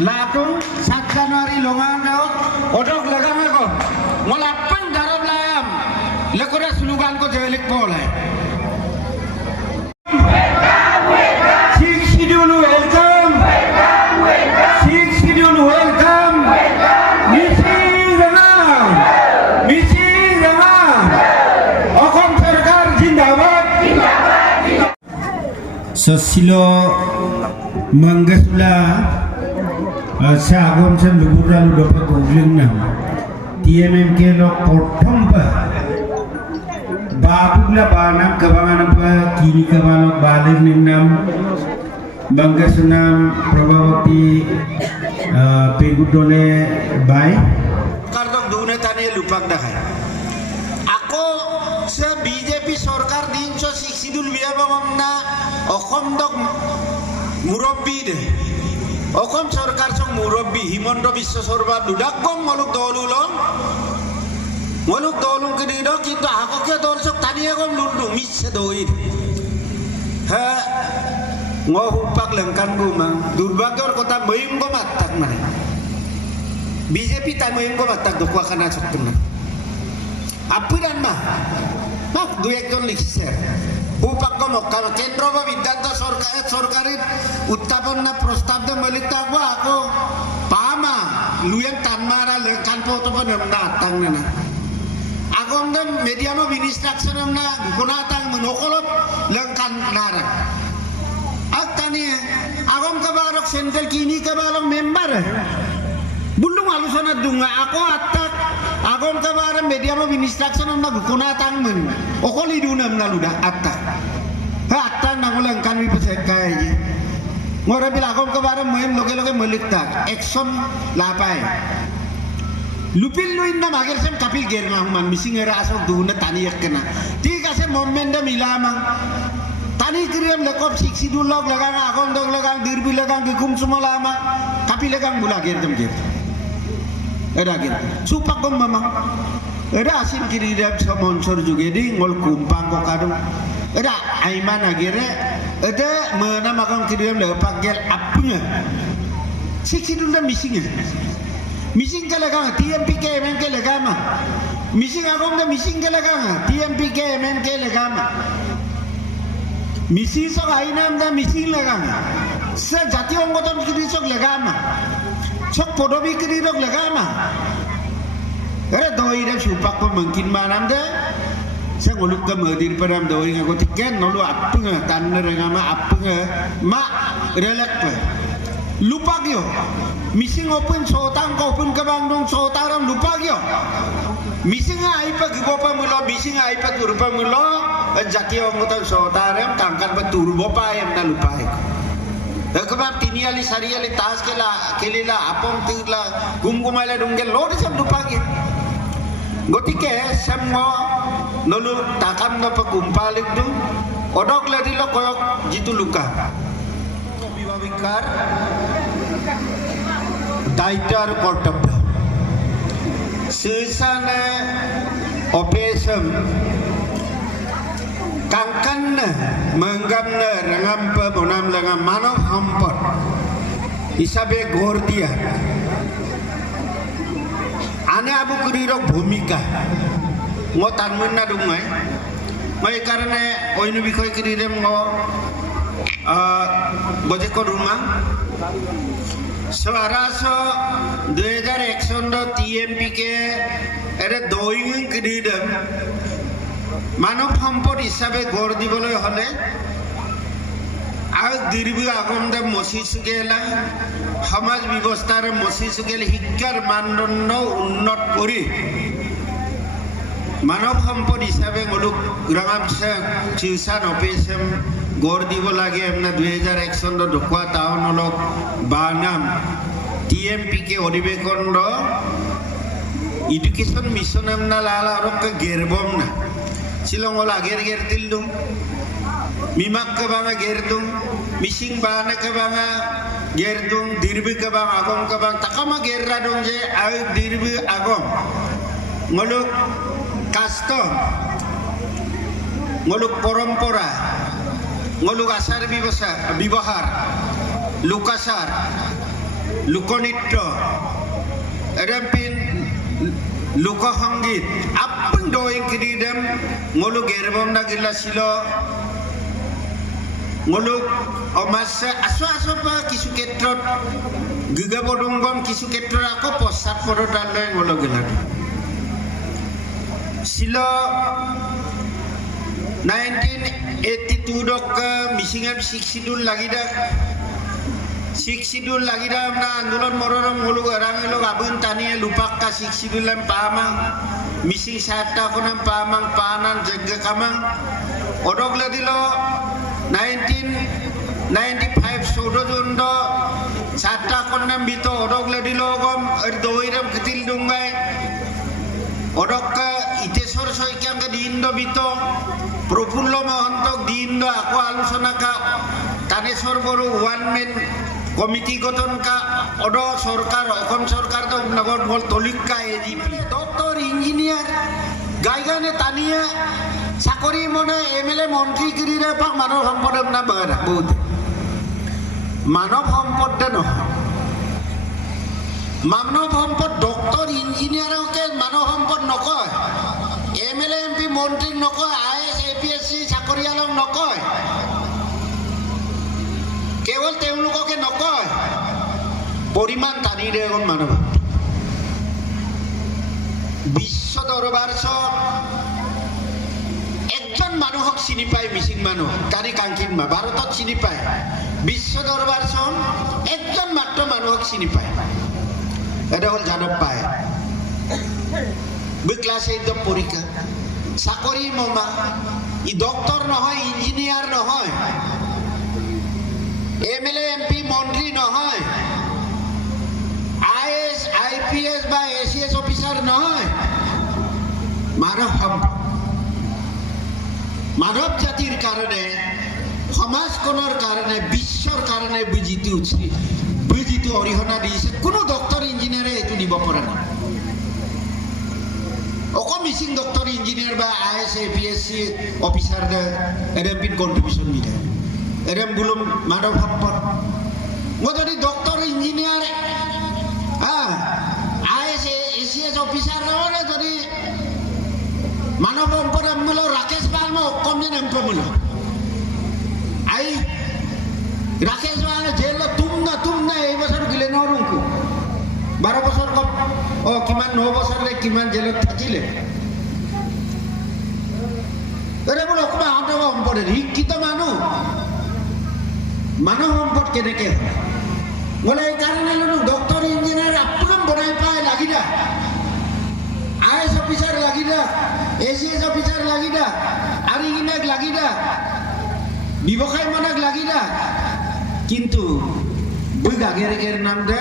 latung 7 Januari longan daud odok lagam ko ngolapang darab layam lekora sulugan ko jelik polai Sosilo Manggasula sa agon sa luburan dapat ugling na TMMK lo portompa babugla banam kabangan pa kini kabanok balir ninam Manggasunam Prabhawati Pegudole bay kardok dune tani lupak dahay ako sa BJP সরকার 360 বিয়া বাংম না অসম দক মুরব্বী দে অসম সরকার সং মুরব্বী হিমন্ত বিশ্ব শর্মা দুদাকম মলুক দলুলং কিনি দ কিন্তু হাককে দল সক তানিয়ে গম লুলু মিছে দই হে ngupak lengkan guma durbagor kota moyim go matak na BJP ta moyim go matak do kwa kana sok na apuran mah দু একজন লিখছে উপাক্য মক্কা কেন্দ্র বা বিদ্যান্ত সরকারের উত্থাপন না প্রস্তাব দে মলিক থাকবো আকো পামা লুয়েন টানমারা লেখান পতপন না আত্তাং না আগম দে মিডিয়াম অফ ইনস্ট্রাকশন না গুনা তাং নকলত লেখান নারা আত্তানি আগম কাবারক সেন্ট্রাল কিনি কাবারক মেম্বার বুলুং আলোচনা দুঙ্গা আকো আত্তাক আগম kabar medium of instruction na gukuna tangmen okoli dunam na luda atta ha atta na gulang kan wi pusek kay ngora bil agom kabar moyem loge molikta action lapai lupil luin na mager sem kapil ger na man missing era aso duna tani yakna ঠিক আছে moment da milamang tani kriyam lekop 62 log lagang agom dog lagang dirbi lagang gikum sumolama kapil lagang bula ger dem ger ada gitu supak gom mama ada asin kiri dap sponsor juga di ngol kumpang kok kadung ada aiman agire ada mana makan kiri dap lepak gel apnya siksi dulu missing kalagang TMPK MNK legama missing agom da missing kalagang TMPK MNK legama missing sok ainam da missing legama se jatiyo anggotan kiri sok legama sok podobi kiri dok legama ada doi deh supak pun mungkin manam deh saya nguluk ke medir padam doi ngaku tiken nolu apa nge tanah regama apa nge mak relak pe lupa kyo missing open sotang kau pun ke Bandung sotaram lupa kyo missing aipa gigopa mulo missing aipa turpa mulo jati ongotan sotaram tangkan beturbo pa yang na lupa Ekbar tiniali sariali tas kelila apong tigla gumgumala dungel lodi sam dupagi gotike sammo nolu takam na pagumpalik du odok ladi lo koyok jitu luka bibabikar daitar kortabda sesana opesam kangkan menggamna rangampa bonam langam manav hampar hisabe gordia ane abu kurirok bhumika ngo tanmun na dungai mai karane oinu bikoy kirirem ngo boje ko rumah swaraso 2001 do TMPK ere doing kirirem মানব সম্পদ হিসাবে গড় দিবলৈ হলে আৰু দীৰ্ঘ আগমদে মচি চুকেলা সমাজ ব্যৱস্থাৰ মচি চুকেল শিক্ষাৰ মানদণ্ড উন্নত কৰি মানৱ সম্পদ হিচাপে গলুক গ্ৰামাংশে চিকিৎসান অপেচম গড় দিব লাগে এমনা 2001 চনত ঢকুৱা টাউনলক বানাম TMPK অধিৱেশন এডুকেশ্যন মিছন এমনা লালা ৰক গেৰবম না Silong ola ger tildung mimak ke banga gerdung mising bana ke banga gerdung dirbi ke bang agong ke bang takama gerra dong je ay dirbi agong ngoluk kasto ngoluk porompora ngoluk asar bibahar lukasar লোকনৃত্য এরপিন লোকসংগীত আপন দই কিরিদেম ngolu gerbom na gila silo ngolu omase aso pa kisu ketrot giga bodunggom kisu ketrot ako posat porodale ngolu gila silo 1982 dok missing 6 sidul lagi dah 6 sidul lagi dah na andolan mororom ngolu orang elok abun tani lupak ka 6 sidul lem pama missing sata konam pamang panan jegga kamang odok le dilo 1995 sodo jondo sata konam bito odok le dilo gom doiram ketil dungai odok ka itesor soikyang ka diindo bito propullo mohantok diindo ako alusona ka tanesor boru one man committee গঠন কা odd সরকার অসম সরকার তো নগর বল তলিক কা AGP doctor engineer গাইগানে তানিয়ে চাকরি মনে MLA মন্ত্রী গিরিরে পাক মানব সম্পদ না বাগা বহুত মানব সম্পদ নহয় মানব সম্পদ ডক্টর ইঞ্জিনিয়ারকে মানব সম্পদ নকয় এমএলএ এমপি মন্ত্রী নকয় আইএস এপিএসসি চাকরিয়ালক নকয় কেবল তেওঁলোককে নকয় পরিমাণ টানিৰে এখন মানৱ বিশ্ব দৰবাৰ একজন মানুহক চিনি পায় মিচিং মানুহ তাৰি কাংকিন মা ভাৰতত চিনি পায় বিশ্ব দৰবাৰ একজন মাত্ৰ মানুহক চিনি পায় এটা হল জানব পায় বি ক্লাস 8 পৰীক্ষা চাকৰি মমা ই ডক্টৰ নহয় ইঞ্জিনিয়াৰ নহয় এমএলএ এমপি মন্ত্ৰী নহয় আইএস আইপিএস বা এসিএস অফিসাৰ নহয় মানব জাতিৰ কাৰণে সমাজখনৰ কাৰণে বিশ্বৰ কাৰণে বিজিত অৰিহণা দিছে কোনো ডক্টৰ ইঞ্জিনিয়াৰে এটো দিব পৰা নাই অকল মিচিং ডক্টর ইঞ্জিনিয়ার বা আইএস এপিএসসি অফিসার এরপিন কন্ট্রিবিউশন দিলে এরম বুলুম মানব সম্পদ মই যদি doctor engineer is ACS officer নহলে যদি মানব সম্পদ মূল রাকেশ পাল মই কম যেন এমপমূল আই রাকেশ পাল জেল তুম না এই বছর গিলে নরুংকু 12 বছর কম কিমান 9 বছরে কিমান জেলত থাকিলে এরে বল অকমা মানব সম্পদের শিক্ষিত মানুষ মানব সম্পদ কেনেকে হয় বলে এই কারণে ডক্টর ইঞ্জিনিয়ার আপন বনাই পায় লাগিদা আইএস অফিসার লাগিদা এসিএস অফিসার লাগিদা আর ইগিনাক লাগিদা ব্যবসায় মানক লাগিদা কিন্তু বই গাগের নাম দে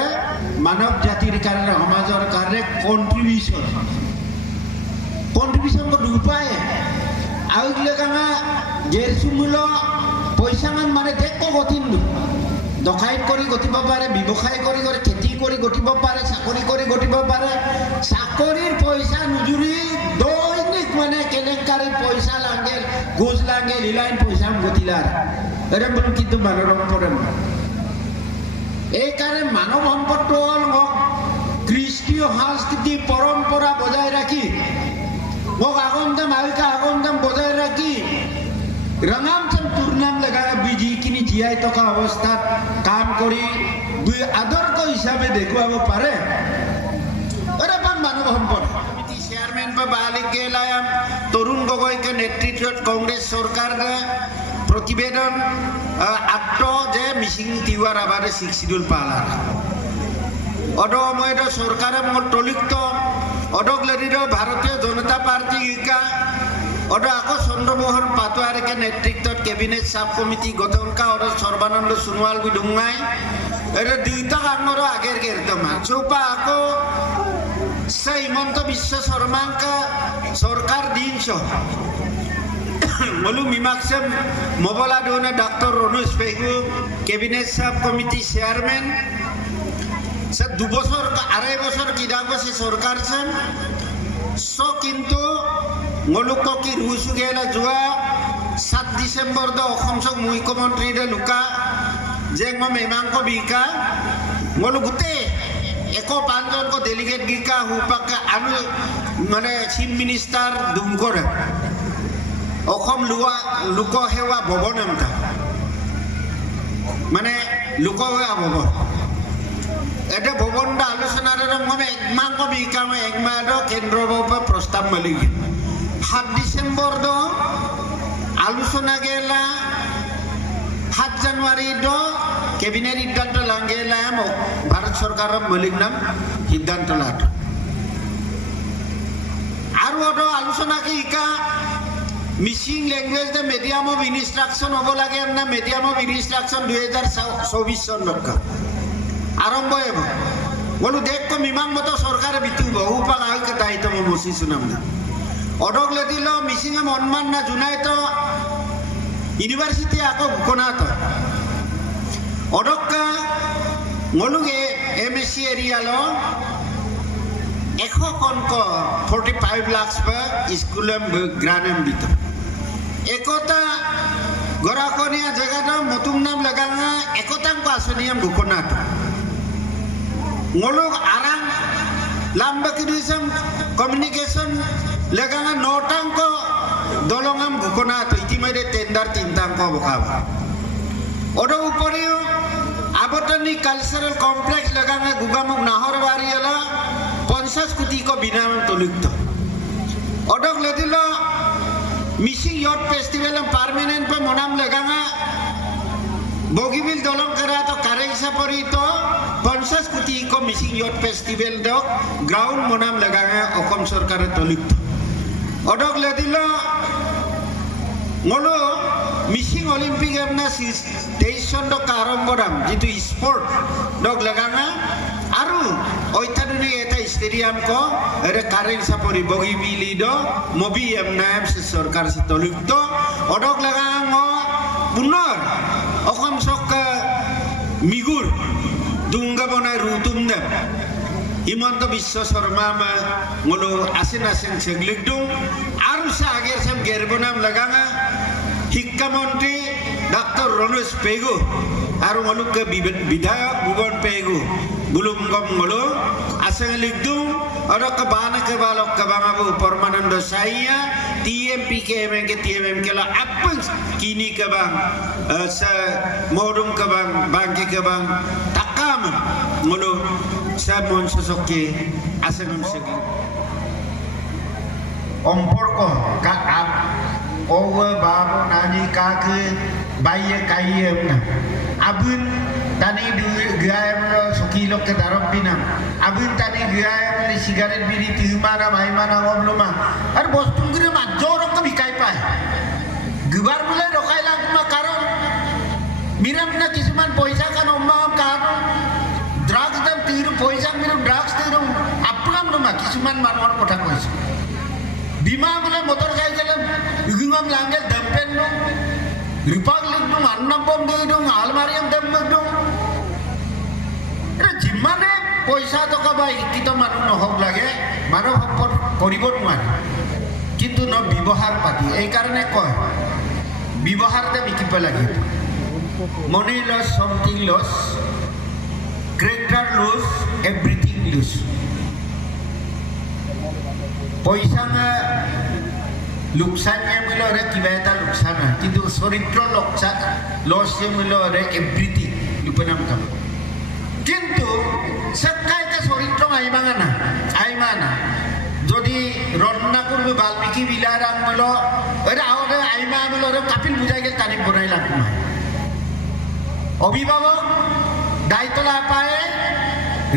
মানব জাতির কারণে সমাজের কারণে কন্ট্রিবিউশন কত উপায় আউগলে কানা জেরসুমূল পয়সা মানে দেখো গতিন ডকাইত কৰি গতিব পাৰে ব্যৱসায় কৰি খেতি কৰি গতিব পাৰে চাকৰি কৰি গতিব পাৰে চাকৰিৰ পইচা নুজুৰি দৈনিক মানে কেনেকাৰি পইচা লাগে গোজ লাগে লীলাইন পইচা গতিলাৰ এৰে বল কিন্তু মানৱ সম্পদ এই কাৰণে মানৱ সম্পদটো হ'ল কৃষ্টিয় সংস্কৃতি পৰম্পৰা বজাই ৰাখি মোক আগন্তাম বজাই ৰাখি रंगामचंद तुरनाम लगा बीजी किनी जियाई तो का अवस्था काम करी दुई आदर को हिसाबे देखवा पारे अरे बन मानव सम्पद समिति चेयरमैन पर बालिक के लाया तरुण गगৈ के नेतृत्व कांग्रेस सरकार ने प्रतिवेदन आत्तो जे मिसिं तिवार आबादे 6 शिड्यूल पाला अदमय सरकारे मोर तलिक्त अदक लेदिर भारतीय जनता पार्टी का और आको चंद्रमोहन पाटोवार के नेतृत्व कैबिनेट सब कमिटी गठन का और सर्बानंद सोनोवाल बिदुंगाई एरे दुईटा कांगर आगेर गेरतमा चोपा आको से हिमंत विश्व शर्मा का सरकार दिन सो मलु मीमांसा मोबला दोने doctor Ranuj Pegu cabinet sub committee chairman से 2 বছর 2.5 বছর কিদাগো से सरकार से सो किंतु मलुक की रुसुगेला जुआ 7 डिसेम्बर दो मुख्यमंत्री लुका जेंग मेमांग को बिका মলো গোটেই 105 ডেলিগেট গিকা হুপাকা আনু মানে চিফ মিনিষ্টাৰ দুমকৰে অসম লোকসেৱা ভৱন এমটা মানে লোকসেৱা ভৱন এটা ভৱনটা আলোচনাৰ মানে 1 মাহ বিকাম 1 মাহ কেন্দ্ৰৰ পৰা প্ৰস্তাৱ মালি 7 ডিসেম্বৰ দ আলোচনা গেলা 7 জানুৱাৰী দ কেবিনেট সিদ্ধান্ত লাঙ্গেলা ভারত সরকারের মৌলিক নাম সিদ্ধান্ত লাট আর আলোচনা কি ইকা মিসিং ল্যাঙ্গুয়েজ দে মিডিয়াম অফ ইনস্ট্রাকশন হব লাগে না মিডিয়াম অফ ইনস্ট্রাকশন 2024 সন রক্ষা আরম্ভ হব বলো দেখ তো মিমাং মতো সরকারে বিতুব উপাং আগ দায়িত্ব মসি শুনাম না অডক লেদিল মিসিং মনমান না জুনাই তো ইউনিভার্সিটি আকো ঘোষণা তো অডক্কা মলুগে এমএসসি এরিয়ালো 45 লাখ স্কুলম গ্রানম দিত একতা গরাকনিয়া জায়গাটা মতুম নাম লাগাঙা একতাংক আসনিয়াম ঘোষণাত মলুগ আরাং লাম্বাকিরিজম কমিউনিকেশন লাগাঙা 9টাংক দলঙাম ঘোষণাত ইতিমধ্যে টেন্ডার 3টাংক বকাব ওর উপরেও আবটনি কালচারাল কমপ্লেক্স লাগাঙা গুগামুক নাহরবাড়ি এলা 50 কোটি কো বিনাম তলিক্ত অডক লেদিল মিসিং ইয়ট ফেস্টিভেল পার্মানেন্ট পে মনাম লাগাঙা বগিবিল দলং করা তো কারেংসা পরি তো 50 কোটি কো মিসিং ইয়ট ফেস্টিভেল দক গ্রাউন্ড মনাম লাগাঙা অসম সরকারের তলিক্ত অডক লেদিল মলো মিসিং অলিম্পিক এমনা 23 সন আরম্ভরাম যেহেতু স্পোর্ট ডক লাগাঙা আর অত্যাধুনিক এটা স্টেডিয়াম ক এটা কারেন্ট সাপরি বগিবিলি দ মবি এমনা সরকার সে তলিপ্ত অডক লাগাঙ পুনর অসম সরকার মিগুর দুঙ্গা বনাই রুতুম দেব হিমন্ত বিশ্ব শর্মা মলো আসেন আসেন সেগলিক দুং আর আগের সব গেরবনাম লাগাঙা শিক্ষামন্ত্রী ডাক্তার রমেশ পেগু আর মলুক বিধায়ক ভুবন পেগু বুলুমগম মলো আসেন লিখদুং আর বান के बालक कबांगाबु परमानंद साइया टीएमपी के एमएन के टीएमएम के ला अपन किनी कबांग स मोडुम कबांग बांग के कबांग takam mulu sa mon sosoke asenum segi ompor ko ka am over babu nani ka ke baye kayem na abun tani du gaem lo sukilo ke darabina abun tani gaem li sigaret biri timana maimana omluma ar bostum gire ma jorok ka bikai pai gubar mulai rokai lang ma karon miram na kisuman poisa kan omam karon drugs dam tiru poisa miram drugs tiru apram numa kisuman manor kotha kois bima bole motor cycle igungam langel dampen no republic no annabom de dong almariam dam dong era jimmane poisa to ka bai kita manu no hok lage mano hok koribor man kintu no bibohar pati ei karone koy bibohar de bikipa lage money loss something loss character loss everything lose পয়সা না লুকসানে মিলো রে কিবা এটা লুকসান কিন্তু চরিত্র লকসা লসে মিলো রে everything লুপনাম কাম কিন্তু সকাইতে চরিত্র আইমানা যদি রন্না করবে বাল্মীকি বিলারাম মিলো এরা আওরে আইমা মিলো রে কাপিল বুঝাই গেল তারিখ বনাইলাম কুমার অভিভাবক দায়িত্ব না পায়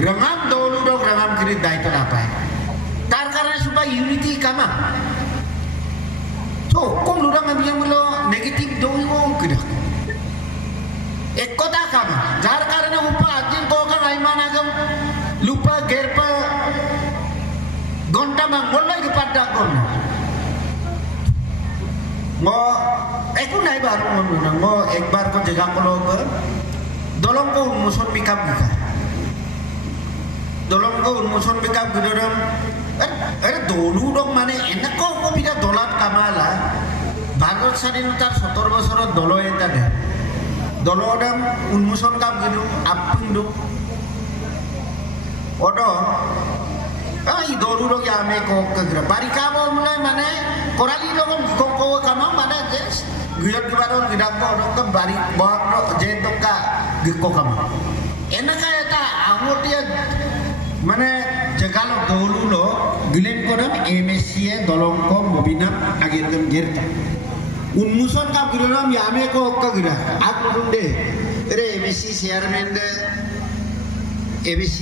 রঙাম দৌলুরক রঙাম গিরি দায়িত্ব না পায় তার কারণে supaya unity kama so kung lurang ang bilang mo negative daw yung kida ekota kama jar karena upa ajin ko kang ay managam lupa gerpa gonta mang molay kepada kon mo aku nai baru mo ekbar ko jaga ko log dolong ko muson bikam ka dolong ko muson bikam gudoram अरे दोनों लोग माने एना को बिना दौलत कमाला भारत स्वाधीनतार 70 বছৰত দল এটা দে দলডম উন্মোচন কাম গিনু আপিন্দু odo ai doru ro ya me ko kagra barika bo mane korali ro ko kama mane jes guyot gibaro gidam ko ro bari bak ro je to ka giko kama enaka eta angotia মানে Zagallo দৌলুলো Guillain করম MSc এ দলঙ্ক মবিনা আগেরদম গেরতা উন্মোচন cup গিরলাম ইয়ামে কো অক্কা গিরা আক মুন্ডে রে MSc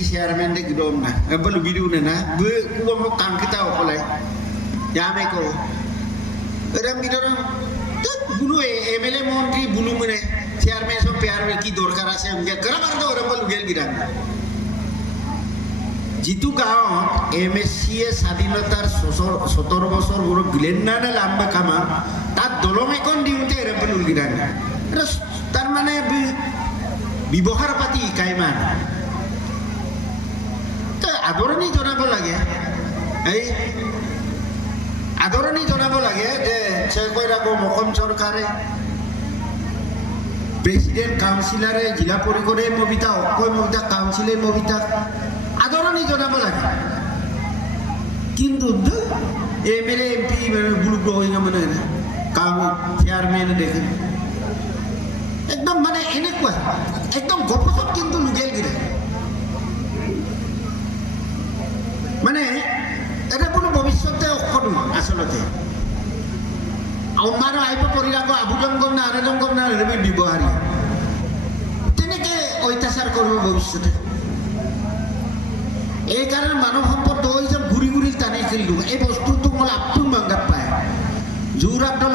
chairman দে গিরম না বল বিদু না বে কুবম কাঙ্কিতা অকলাই ইয়ামে কো এরম গিরম বুলু MLA মন্ত্রী বুলু মনে চেয়ারম্যান সব পেয়ারম্যান কি দরকার আছে আমকে গরাবার তো ওরম বল গেল গিরা जितु गाँव एमएससी स्वाधीनतार 17 বছর বড় গিলেন্না না লাম্বা কামা তার দলম এখন দিউতে এরপর উলগিরা তার মানে ব্যবহার পাতি কাইমান তো আদরণী জানাব লাগে এই আদরণী জানাব লাগে যে সে কই রাখো মকম সরকারে প্রেসিডেন্ট কাউন্সিলরে জেলা পরিষদে মবিতা অকয় মবিতা কাউন্সিলে মবিতা আদরণী জানাব লাগে কিন্তু এমএলএ এমপি বুলু হয়ে মানে কাম চেয়ারম্যান দেখেন একদম মানে এনেকুৱা একদম গপসপ কিন্তু লুগেল গিরে মানে এটা কোনো ভবিষ্যতে অক্ষণ আসলতে আমার আইব পরিরাগ আবুজন গম না আরেজন গম না ব্যবহারী তেনেকে অত্যাচার করব ভবিষ্যতে এই কারণে মানব সম্পদ হয়েছে ঘুরি ঘুরি টানি খেললো এই বস্তুটো মই আপটো মাংগাত পায় জোৰ আদল